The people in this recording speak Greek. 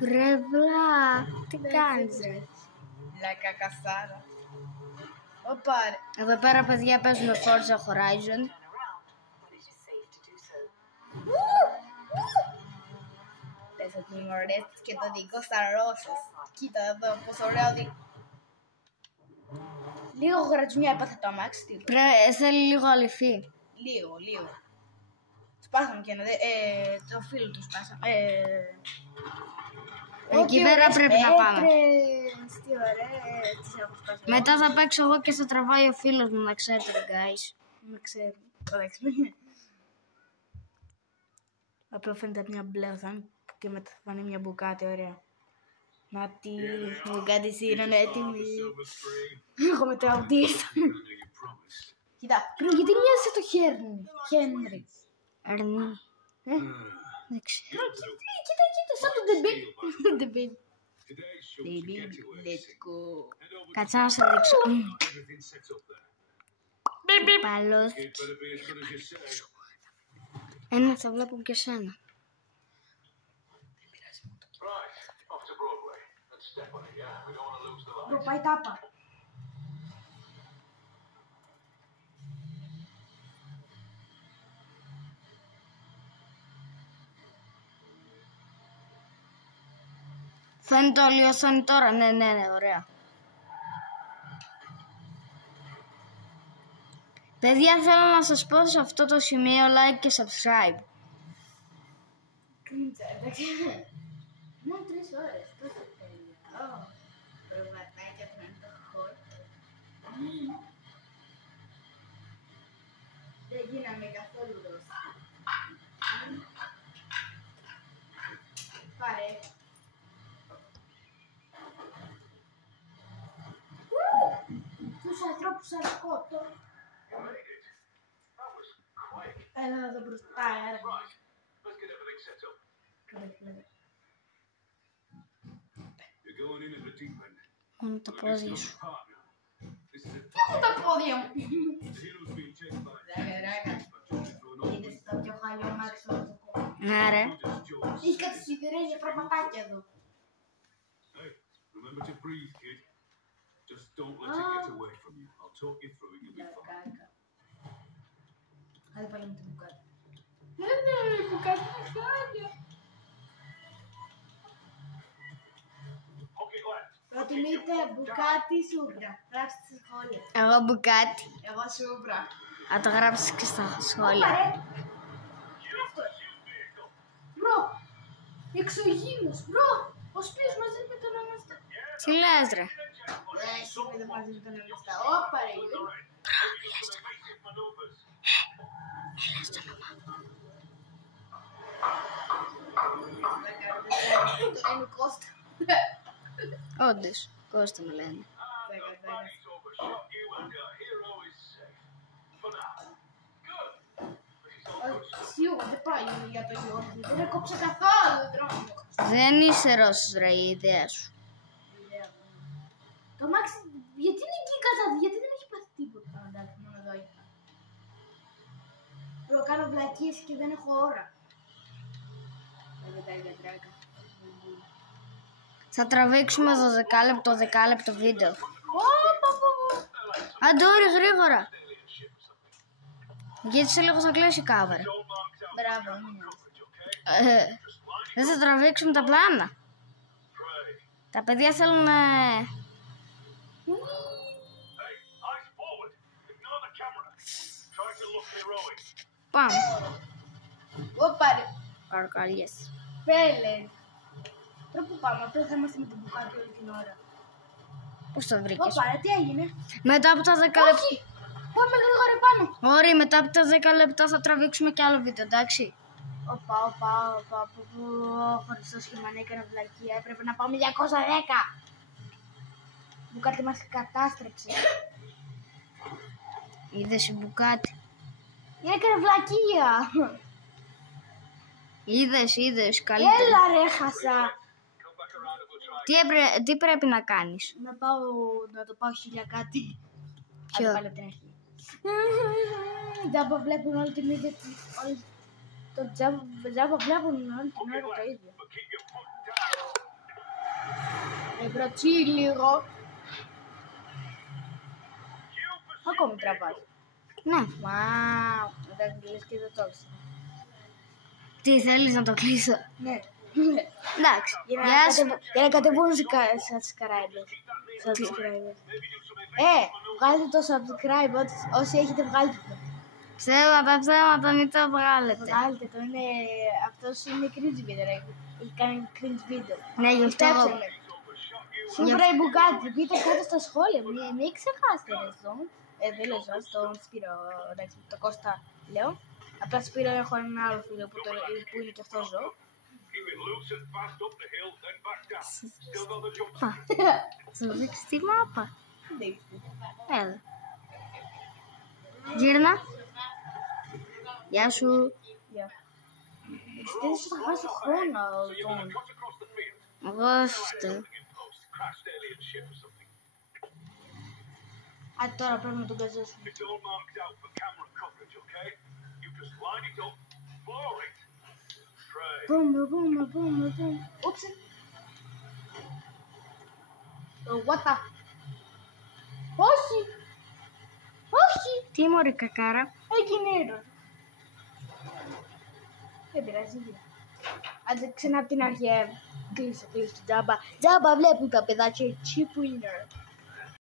Ρε βλά, τι κάνεις ρε. Λάκα κασάρα. Όπα ρε. Εδώ πέρα παιδιά παίζουμε Forza Horizon. Πες ότι είμαι ωραίες και το δικό στα ρόσες. Κοίτα εδώ πως ωραίο δικό. Λίγο γρατσμιά έπαθε το αμάξι. Θέλει λίγο αληθή. Λίγο. Σπάσαμε και ένα το φίλο του σπάσαμε. Εκεί πέρα πρέπει να πάμε. Τι ωραία, τις έχω σπάσει. Μετά θα παίξω εγώ και θα τραβάει ο φίλος μου, να ξέρετε guys. Να ξέρω. Απλά φαίνεται μια μπλε και μετά θα φανεί μια μπουκάτη ωραία. Να τη μπουκάτη είναι έτοιμη. Εγώ με το αουτίστο. Κοίτα, γιατί μοιάζει το Χένρι. Αρνή. Δεν ξέρω. Κοίτα, σαν τον Ντεμπίλ. Let's go. Κάτσε να σε δείξω. Παλώς. Ένα θα βλέπω και σένα. Πάει τάπα. Φαίνεται όλη η οθόνη τώρα. Ναι, ωραία. Παιδιά, θέλω να σας πω σε αυτό το σημείο like και subscribe. Εντάξει. Μόνο 3 ώρες. Τόσο τέλεια. Προβατάκια θα είναι το hot. Δεν γίναμε καθόλου ρώσοι. Πάρε. Τους ανθρώπους σας σκότω. Έλα εδώ μπροστά, Μόνο τα πόδια σου. Έχω τα πόδια μου. Είδες το πιο χαλιό αμάξι όλο το κόμμα. Ναι ρε. Έχει κάτι σιδερένια πραγματάκια εδώ. Άντε πάλι με την μπουκάτη. Δεν μπουκάτη είναι χάλια. Προτιμείτε μπουκάτι ή σούμπρα. Γράψτε στα σχόλια. Εγώ μπουκάτι. Εγώ σούμπρα. Θα το γράψεις και στα σχόλια. Μπρο, εξωγήινος, μπρο, ο σπίος μαζί με τον αναστά. Τι λες ρε. Εσύ με μαζί με τον αναστά. Όπα ρε. Έλα στο όνομα. Το είναι Κώστα. Όντως, Κώστα μου λένε. Σίγουρα δεν πάει για το Γιώργο. Δεν έκοψε καθόλου δρόμο. Δεν είσαι Ρώσος ρε, η ιδέα σου. Το Μάξι, γιατί είναι εκεί κατά, γιατί δεν έχει πάθει τίποτα. Εντάξει, μόνο εδώ είχα. Πρέπει να κάνω βλακίες και δεν έχω ώρα. Θα τραβήξουμε 12 λεπτό βίντεο. Αντόρι, γρήγορα. Γιατί σε λίγο θα κλείσει η κάμερα. Μπράβο. Δεν θα τραβήξουμε τα πλάνα. Τα παιδιά θέλουν... Πάμε. Όπα ρε. Καρκαλιές. Πέλε. Τώρα που πάμε, απλά θα είμαστε με την μπουκάτη όλη την ώρα. Πώς το βρήκες. Όπα ρε, τι έγινε. Μετά από τα 10 λεπτά... Όχι. Πάμε γρήγορα πάνω. Ωραία, μετά από τα 10 λεπτά θα τραβήξουμε και άλλο βίντεο, εντάξει. Όπα. Χωρίς το σχήμα να έκανα βλακία. Έπρεπε να πάμε 210. Μπουκάτη μας κατάστρεψε. Είδες η μπουκάτη. Έκανε βλακία. Είδες, καλύτερα. Έλα ρε, χάσα. Τι πρέπει να κάνεις. Να το πάω 1000 κάτι. Ποιο? Άντε πάλι από την αρχή. Τζάμπα βλέπουν όλη την ίδια. Τζάμπα βλέπουν όλη την ώρα το ίδιο. Ευρωτσί λίγο. Ακόμη τραβάς. Ναι. Μάου. Δεν κλείσει και δεν το έκλεισα. Τι θέλεις να το κλείσω? Ναι. Εντάξει. Για να κατεβούν subscribers. Βγάλετε το subscribe όσοι έχετε βγάλει το. Ψέματα, μην το βγάλετε. Βγάλετε το, είναι... Αυτός είναι cringe video, έχει κάνει cringe video. Ναι, γι' αυτό. Σίγουρα η Μπουγκάτι, πείτε κάτω στα σχόλια, μην ξεχάσετε εδώ. Δεν λέω σας, τον Σπύρο, το Κώστα λέω. Απλά Σπύρο έχω ένα άλλο φίλο που είναι και αυτό ζω. Θα δείξεις τη μάπα. Έλα. Γύρνα. Γεια σου. Δεν σου θα χάσει χρόνο, Τον. Εγώ φταίω. Τώρα πρέπει να τον καζέσουμε. Μπούμ. Ούψε. What the... Όχι. Τι μωρή κακάρα. Έγινε. Δεν πειράζει. Άντε ξανά από την αρχή. Κλείσε την τζάμπα. Τζάμπα βλέπουν τα παιδάκια εκεί που είναι.